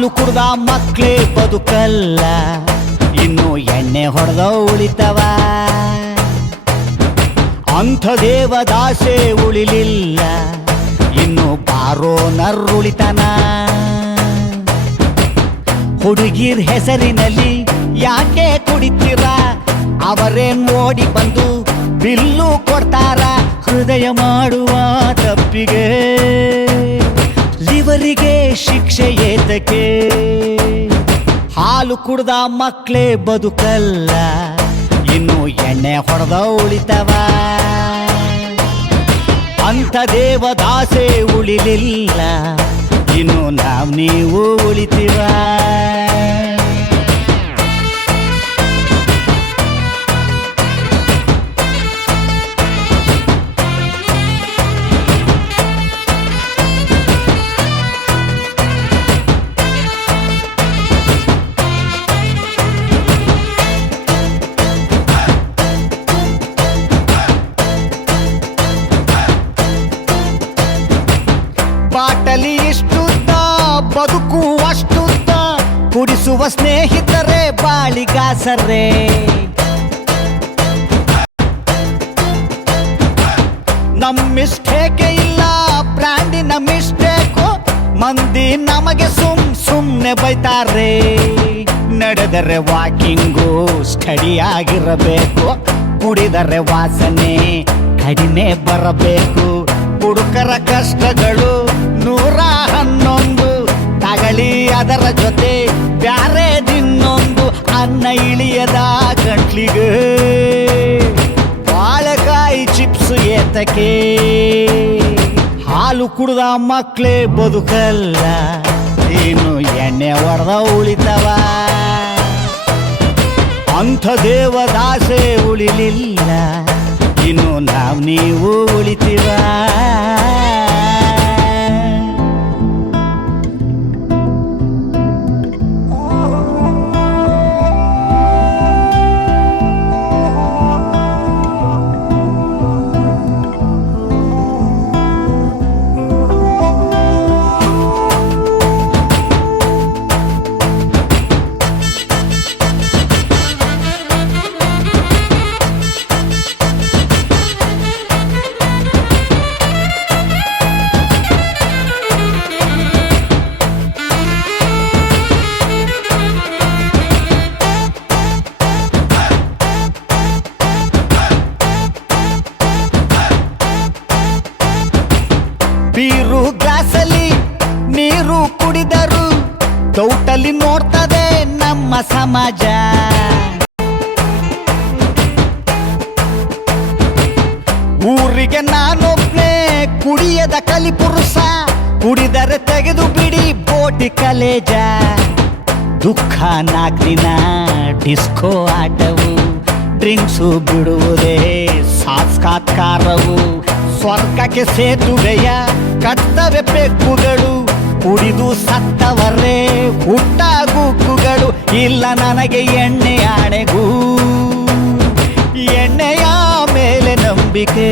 ಹಾಲು ಕುಡ್ದ ಮಕ್ಳೇ ಬದುಕಲ್ಲ, ಇನ್ನು ಎಣ್ಣೆ ಹೊಡೆದ ಉಳಿತವ. ಅಂಥ ದೇವದಾಸೆ ಉಳಿಲಿಲ್ಲ, ಇನ್ನು ಬಾರೋ ನರ್ರುಳಿತನ. ಹುಡುಗಿರ್ ಹೆಸರಿನಲ್ಲಿ ಯಾಕೆ ಕುಡಿತೀರ, ಅವರೇನ್ ಓಡಿ ಬಂದು ಬಿಲ್ಲು ಕೊಡ್ತಾರ. ಹೃದಯ ಮಾಡುವ ತಪ್ಪಿಗೆ ಲಿವರಿಗೆ ಶಿಕ್ಷೆ ಏತಕ್ಕೆ. ಹಾಲು ಕುಡ್ದ ಮಕ್ಳೇ ಬದುಕಲ್ಲ, ಇನ್ನು ಎಣ್ಣೆ ಹೊಡೆದ ಉಳಿತವ. ಅಂಥ ದೇವದಾಸೆ ಉಳಿಲಿಲ್ಲ, ಇನ್ನು ನೀವು ಉಳಿತೀವ. ಬಾಟಲಿ ಇಷ್ಟುದ್ದ ಬದುಕು ಅಷ್ಟುದ್ದ, ಕುಡಿಸುವ ಸ್ನೇಹಿತರೆ ಬಾಳಿಗಾಸರೇ. ನಮ್ ಮಿಸ್ಟೇಕೆ ಇಲ್ಲ, ಬ್ರ್ಯಾಂಡಿನ ಮಿಸ್ಟೇಕು. ಮಂದಿ ನಮಗೆ ಸುಮ್ನೆ ಬೈತಾರೆ. ನಡೆದರೆ ವಾಕಿಂಗು ಸ್ಟಡಿ ಆಗಿರಬೇಕು, ಕುಡಿದರೆ ವಾಸನೆ ಕಡಿಮೆ ಬರಬೇಕು. ಹುಡುಕರ ಕಷ್ಟಗಳು 111, ತಗಳಿ ಅದರ ಜೊತೆ ಬ್ಯಾರೆ ದಿನ್ನೊಂದು. ಅನ್ನ ಇಳಿಯದ ಗಂಟ್ಲಿಗೆ ಬಾಳೆಕಾಯಿ ಚಿಪ್ಸ್ ಏತಕ್ಕೆ. ಹಾಲು ಕುಡ್ದ ಮಕ್ಳೇ ಬದುಕಲ್ಲ, ಇನ್ನು ಎಣ್ಣೆ ಹೊಡೆದ ಉಳಿತವ. ಅಂಥ ದೇವದಾಸೆ ಉಳಿಲಿಲ್ಲ, ಇನ್ನು ನೀವು ಉಳಿತೀವ. ಬೀರು ಗ್ಲಾಸಲ್ಲಿ ನೀರು ಕುಡಿದರು ತೌಟಲ್ಲಿ ನೋಡ್ತದೆ ನಮ್ಮ ಸಮಾಜ. ಊರಿಗೆ ನಾನೊಬ್ನೇ ಕುಡಿಯದ ಕಲಿಪುರುಷ, ಕುಡಿದರೆ ತೆಗೆದು ಬಿಡಿ ಬೋಟಿ ಕಲೇಜ. ದುಃಖ 4 ದಿನ ಡಿಸ್ಕೋ ಆಟವು, ಡ್ರಿಂಕ್ಸು ಬಿಡುವುದೇ ಸಾಕ್ಷಾತ್ಕಾರವು. ಸ್ವರ್ಗಕ್ಕೆ ಸೇತುವೆಯ ಕರ್ತವ್ಯ ಪೆಕ್ಕುಗಳು, ಕುಡಿದು ಸತ್ತವರೇ ಹುಟ್ಟಾಗುಕ್ಕುಗಳು. ಇಲ್ಲ ನನಗೆ ಎಣ್ಣೆ ಆಣೆಗೂ, ಎಣ್ಣೆಯ ಮೇಲೆ ನಂಬಿಕೆ.